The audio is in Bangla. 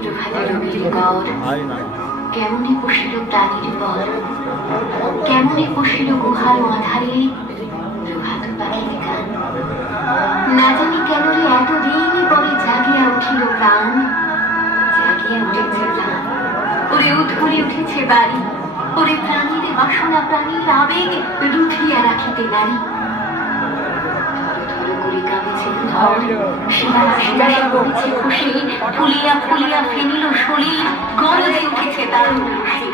প্রভাতের গড় কেমনে বসিল প্রাণীর বল, কেমনে বসিল গুহার আধারে প্রভাত পাখির গান। না জানি কেন রে এতদিন পরে জাগিয়া উঠিল প্রাণ, জাগিয়া উঠেছে প্রাণ, ওরে উঠে উঠেছে বাড়ি, ওরে প্রাণীর বাসনা প্রাণীর আবেগ রুধিয়া রাখিতে নারী। ফুলিয়া ফুলিয়া ফেনিল শরীর, গরজে উঠেছে তার খুশি।